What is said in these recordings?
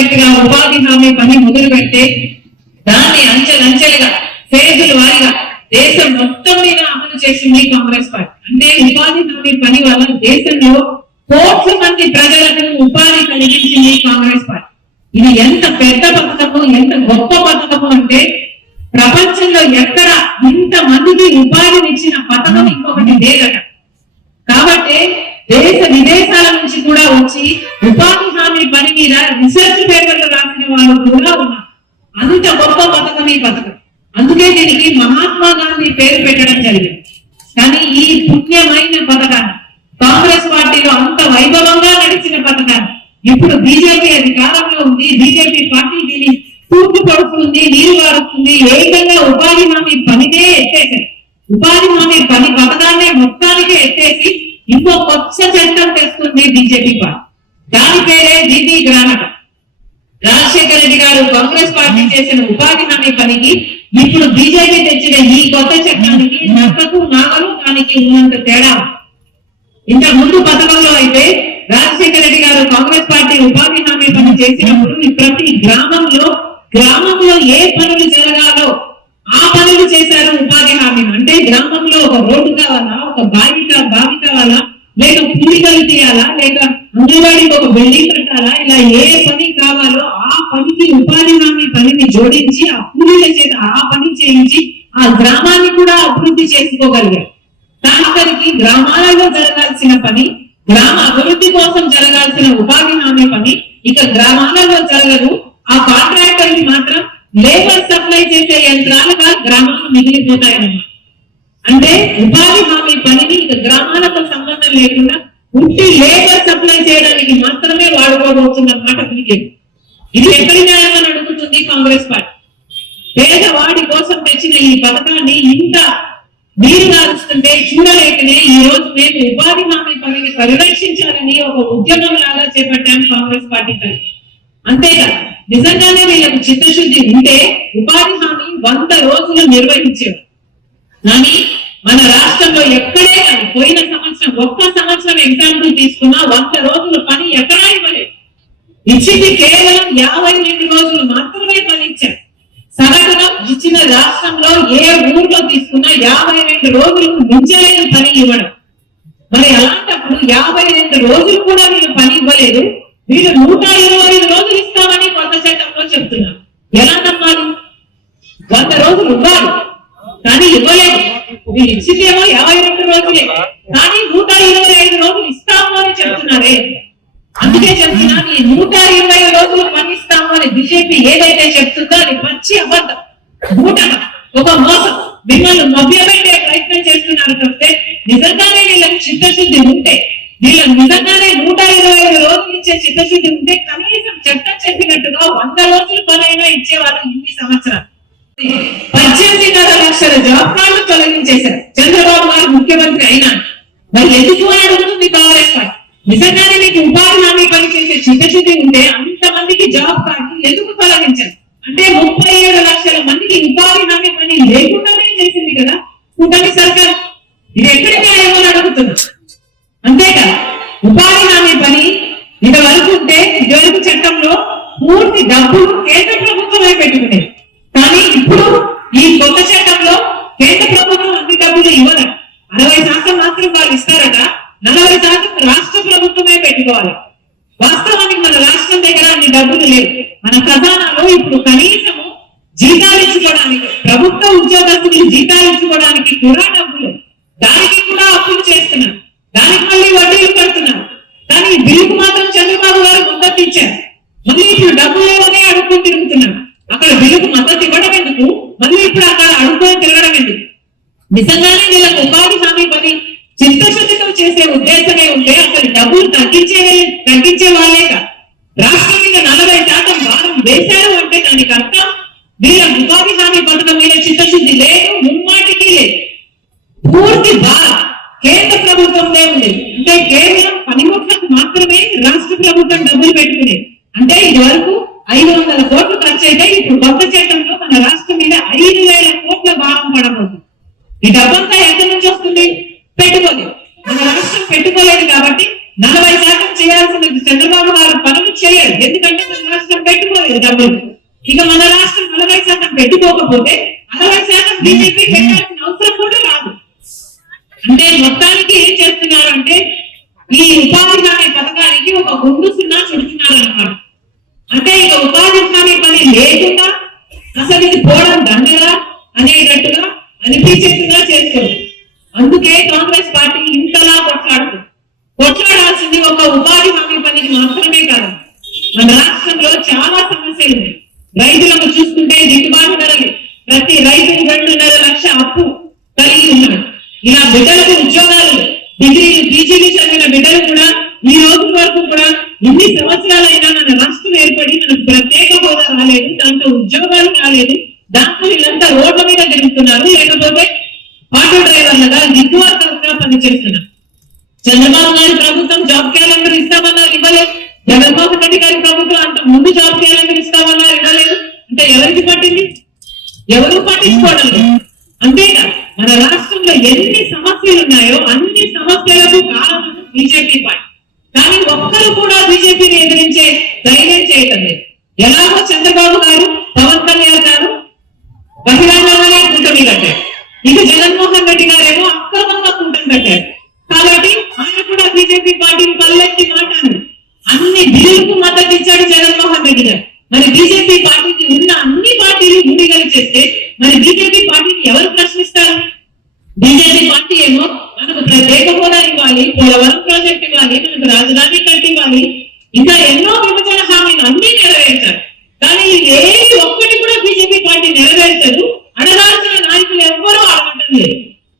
Project గా ఉపాధి హామీ పని మొదలు పెడితే దాన్ని అంచెలంచెలుగా ఫేజుల వారిగా దేశం మొత్తం మీద అమలు చేసింది కాంగ్రెస్ పార్టీ. అంటే ఉపాధి హామీ పని వల్ల దేశంలో కోట్ల మంది ప్రజలకు ఉపాధి కలిగించింది కాంగ్రెస్ పార్టీ. ఇది ఎంత పెద్ద పథకము, ఎంత గొప్ప పథకము అంటే ప్రపంచంలో ఎక్కడ ఇంత మందికి ఉపాధినిచ్చిన పథకం ఇంకొకటి లేదట. కాబట్టి దేశ విదేశాల నుంచి కూడా వచ్చి ఉపాధి హామీ పని మీద రీసెర్చ్ పేపర్లు రాసిన వాళ్ళు కూడా ఉన్నారు. అంత గొప్ప పథకం ఈ పథకం. అందుకే దీనికి మహాత్మా గాంధీ పేరు పెట్టడం జరిగింది. కానీ ఈ పుణ్యమైన పథకాన్ని కాంగ్రెస్ పార్టీలో అంత వైభవంగా నడిచిన పథకాన్ని ఇప్పుడు బీజేపీ అధికారంలో ఉంది. బీజేపీ పార్టీ దీన్ని తూర్పు పడుతుంది, నీరు వాడుతుంది. ఏకంగా ఉపాధి హామీ పనినే ఎత్తేసాయి. ఉపాధి హామీ పని పథకాన్ని మొత్తానికే ఎత్తేసి ఇంకో కొత్త చట్టం తెస్తుంది బీజేపీ పార్టీ. దాని పేరే దీదీ గ్రామట. రాజశేఖర రెడ్డి గారు కాంగ్రెస్ పార్టీ చేసిన ఉపాధి హామీ పనికి ఇప్పుడు బీజేపీ తెచ్చిన ఈ కొత్త చట్టానికి నక్కకు నాగలు దానికి ఉన్నంత తేడా. ఇంత ముందు పథకంలో అయితే రాజశేఖర రెడ్డి గారు కాంగ్రెస్ పార్టీ ఉపాధి హామీ పని చేసినప్పుడు ప్రతి గ్రామంలో ఏ పనులు జరగాలో ఆ పనులు చేశారు ఉపాధి హామీ. అంటే గ్రామంలో ఒక రోడ్డు కావాలా, ఒక బావి కావాలా, లేక కూలికలు తీయాలా, లేక అంగన్వాడికి ఒక బిల్డింగ్ కట్టాలా, ఇలా ఏ పని కావాలో ఆ పనికి ఉపాధి హామీ పనిని జోడించి ఆ కూలీల చేత ఆ పని చేయించి ఆ గ్రామాన్ని కూడా అభివృద్ధి చేసుకోగలిగారు. దానికి గ్రామాలలో జరగాల్సిన పని, గ్రామ అభివృద్ధి కోసం జరగాల్సిన ఉపాధి హామీ పని ఇక గ్రామాలలో జరగదు. ఆ కాంట్రాక్టర్ని మాత్రం లేబర్ సప్లై చేసే యంత్రాలుగా గ్రామాలు మిగిలిపోతాయన్నమాట. అంటే ఉపాధి హామీ పనిని ఇక గ్రామాలతో సంబంధం లేకుండా ఉట్టి లేబర్ సప్లై చేయడానికి మాత్రమే వాడుకోబోతున్నమాట బీజేపీ. ఇది ఎక్కడి న్యాయమని అడుగుతుంది కాంగ్రెస్ పార్టీ. పేదవాడి కోసం తెచ్చిన ఈ పథకాన్ని ఇంత నీరు గారుస్తుంటే చూడలేకనే ఈ రోజు మేము ఉపాధి హామీ పనిని పరిరక్షించాలని ఒక ఉద్యమం లాగా చేపట్టాము కాంగ్రెస్ పార్టీ తరఫున. అంతేకాదు నిజంగానే వీళ్ళకు చిత్తశుద్ధి ఉంటే ఉపాధి హామీ 100 రోజులు నిర్వహించేవారు. కానీ మన రాష్ట్రంలో ఎక్కడే కానీ పోయిన సంవత్సరం ఒక్క సంవత్సరం ఎగ్జాంపుల్ తీసుకున్నా 100 రోజులు పని ఎక్కడా ఇవ్వలేదు. ఇచ్చింది కేవలం 52 రోజులు మాత్రమే పని ఇచ్చారు. సగటున ఇచ్చిన రాష్ట్రంలో ఏ ఊర్లో తీసుకున్నా 52 రోజులకు మించలేదు పని ఇవ్వడం. మరి అలాంటప్పుడు 52 రోజులు కూడా వీళ్ళు పని ఇవ్వలేదు. వీళ్ళు 125 రోజులు ఇస్తామని కొత్త చట్టంలో చెప్తున్నారు. ఎలా నమ్మాలి? 100 రోజులు ఇవ్వాలి కానీ ఇవ్వలేదు. వీళ్ళు ఇచ్చిందేమో 52 రోజులే కానీ 125 రోజులు ఇస్తాము అని చెప్తున్నారే. అందుకే చెప్తున్నా ఈ 120 రోజులు పని ఇస్తాము అని బీజేపీ ఏదైతే చెప్తుందో అది పచ్చి అబద్ధం, బూటన, ఒక మోసం. మిమ్మల్ని మభ్యపెట్టే ప్రయత్నం చేస్తున్నారు తప్పితే నిజంగానే వీళ్ళకి చిత్తశుద్ధి ఉంటే, వీళ్ళకి నిజంగానే 125 రోజులు ఇచ్చే చిత్తశుద్ధి ఉంటే కనీసం చట్టం చెప్పినట్టుగా 100 రోజులు పనైనా ఇచ్చేవాళ్ళు. ఇన్ని సంవత్సరాలు 18.5 లక్షల జాబ్ కార్డులు తొలగించేశారు చంద్రబాబు గారు ముఖ్యమంత్రి అయినా. మరి ఎందుకు అని అడుగుతుంది కాంగ్రెస్ పార్టీ. నిజంగానే మీకు ఉపాధి హామీ పని చేసే చిత్తశుద్ధి ఉంటే అంతమందికి జాబ్ కార్డు ఎందుకు తొలగించారు? అంటే 37 లక్షల మందికి ఉపాధి హామీ పని లేకుండానే చేసింది కదా కూటమి సర్కార్. ఇది ఎక్కడికి న్యాయమని అడుగుతున్నా. అంతేకాదు ఉపాధి హామీ పని ఇదివరకు ఉంటే ఇదివరకు చట్టంలో పూర్తి డబ్బులు కేంద్ర ప్రభుత్వమే పెట్టుకునేది. కానీ ఇప్పుడు ఈ కొత్త చట్టంలో కేంద్ర ప్రభుత్వం అన్ని డబ్బులు ఇవ్వదు. 60% మాత్రం వాళ్ళు ఇస్తారట, 40% రాష్ట్ర ప్రభుత్వమే పెట్టుకోవాలి. వాస్తవానికి మన రాష్ట్రం దగ్గర అన్ని డబ్బులు లేవు. మన ఖజానాలో ఇప్పుడు కనీసము జీతాలు ఇచ్చుకోవడానికి, ప్రభుత్వ ఉద్యోగస్తులు జీతాలు ఇచ్చుకోవడానికి కూడా డబ్బులు, దానికి కూడా అప్పులు చేస్తున్నారు, దానికి మళ్ళీ వడ్డీలు కడుతున్నారు. కానీ ఈ బిల్లుకు మాత్రం చంద్రబాబు గారు మద్దతు ఇచ్చారు. మళ్ళీ ఇప్పుడు డబ్బులు లేవనే అడుగుతూ తిరుగుతున్నారు. అక్కడ బిల్లుకు మద్దతు ఇవ్వడం ఎందుకు, మళ్ళీ ఇప్పుడు అక్కడ అడుగుతూ తిరగడం ఎందుకు? నిజంగానే వీళ్ళకు ఉపాధి హామీ పని చిత్తశుద్ధితో చేసే ఉద్దేశమే ఉంటే అసలు డబ్బులు తగ్గించే వాళ్ళే కాదు. రాష్ట్రం మీద 40% భారం వేశారు అంటే దానికి అర్థం వీళ్ళ ఉపాధి హామీ పథకం మీద చిత్తశుద్ధి లేదు, ముమ్మాటికి లేదు. పూర్తి భారం కేంద్ర ప్రభుత్వంలో ఉండేది. అంటే కేవలం పనిముట్లకు మాత్రమే రాష్ట్ర ప్రభుత్వం డబ్బులు పెట్టుకునేది. అంటే ఇది వరకు 500 కోట్లు ఖర్చు అయితే ఇప్పుడు కొత్త చట్టంలో మన రాష్ట్రం మీద 5,000 కోట్ల భారం పడబోతుంది. ఈ డబ్బంతా ఎక్కడి నుంచి వస్తుంది? పెట్టుకోలేదు. మన రాష్ట్రం పెట్టుకోలేదు కాబట్టి 40% చేయాల్సిన చంద్రబాబు గారు పనులు చేయలేదు. ఎందుకంటే రాష్ట్రం పెట్టుకోలేదు డబ్బులు. ఇక మన రాష్ట్రం 40% పెట్టుకోకపోతే 60% బీజేపీ పెట్టాల్సిన అవసరం కూడా రాదు. అంటే మొత్తానికి ఏం చేస్తున్నారు అంటే ఈ ఉపాధి హామీ పథకానికి ఒక గుండు సున్నా చుడుతున్నారు అన్నమాట. అంటే ఇక ఉపాధి హామీ పని లేకుండా అసలు ఇది పోవడం దండగా అనేటట్టుగా అనిపించేట్టుగా చేస్తుంది. అందుకే కాంగ్రెస్ పార్టీ ఇంతలా కొట్లాడాల్సింది ఒక ఉపాధి హామీ పనికి మాత్రమే కాదు. మన రాష్ట్రంలో చాలా సమస్యలు ఉన్నాయి. రైతులకు చూసుకుంటే గిట్టుబాటు ధరలు, ప్రతి రైతు 2.5 లక్షల అప్పు కలిగి ఉన్నాడు. ఇలా బిడ్డలకు ఉద్యోగాలు, డిగ్రీలు పీజీలు చదివిన బిడ్డలు కూడా ఈ రోజు వరకు కూడా ఇన్ని సంవత్సరాలైనా మన రాష్ట్రం ఏర్పడి మనకు ప్రత్యేక హోదా రాలేదు, దాంట్లో ఉద్యోగాలు రాలేదు. దాంట్లో వీళ్ళంతా రోడ్ల మీద తిరుగుతున్నారు, లేకపోతే ఆటో డ్రైవర్లుగా దిగ్గువర్గంగా పనిచేస్తున్నారు. చంద్రబాబు నాయుడు ప్రభుత్వం జాబ్ క్యాలెండర్ ఇస్తామన్నారు, ఇవ్వలేదు. జగన్మోహన్ రెడ్డి గారి ప్రభుత్వం అంత ముందు జాబ్ క్యాలెండర్ ఇస్తామన్నారు, ఇవ్వలేదు. అంటే ఎవరికి పట్టింది? ఎవరు పట్టించుకోవడం లేదు. అంతేకాదు మన రాష్ట్రంలో ఎన్ని సమస్యలు ఉన్నాయో అన్ని సమస్యలకు కారణం బీజేపీ పార్టీ. కానీ ఒక్కరు కూడా బీజేపీని ఎదిరించే ధైర్యం చేయటం లేదు. ఎలాగో చంద్రబాబు గారు, పవన్ కళ్యాణ్ గారు బహిరంగంగానే కూటమి కట్టారు. ఇక జగన్మోహన్ రెడ్డి గారేమో అక్రమంగా కూటమి కట్టారు. కాబట్టి ఆయన కూడా బీజేపీ పార్టీని పల్లెత్తి మాట్లాడారు. అన్ని బిల్లులకు మద్దతు ఇచ్చాడు జగన్మోహన్ రెడ్డి గారు. మరి బీజేపీ పార్టీకి ఉన్న అన్ని పార్టీలు గుండిగలు చేస్తే మరి బీజేపీ పార్టీని ఎవరు ప్రశ్నిస్తారు? బీజేపీ పార్టీ ఏమో మనకు ప్రత్యేక హోదా ఇవ్వాలి, పోలవరం ప్రాజెక్ట్ ఇవ్వాలి, మనకు రాజధాని కట్టివ్వాలి, ఇంకా ఎన్నో విభజన హామీలు అన్ని నెరవేర్చారు. కానీ ఏది ఒక్కటి కూడా బీజేపీ పార్టీ నెరవేర్చదు. అడగాల్సిన నాయకులు ఎవ్వరూ అడగటం లేదు.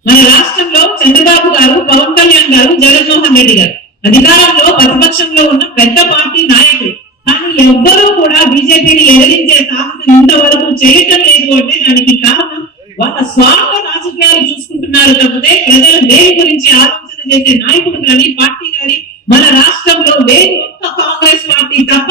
మన రాష్ట్రంలో చంద్రబాబు గారు, పవన్ కళ్యాణ్ గారు, జగన్మోహన్ రెడ్డి గారు అధికారంలో ప్రతిపక్షంలో ఉన్న పెద్ద పార్టీ నాయకులు. కానీ ఎవ్వరూ కూడా బీజేపీని ఎదిరించే సాహసం ఇంతవరకు చేయటం లేదు. అంటే దానికి కారణం వాళ్ళ స్వార్థ రాజకీయాలు చూసుకుంటున్నారు తప్పితే ప్రజల దేని గురించి ఆలోచన చేసే నాయకుడు కానీ పార్టీ కానీ మన రాష్ట్రంలో లేదు. ఒక్క కాంగ్రెస్ పార్టీ తప్ప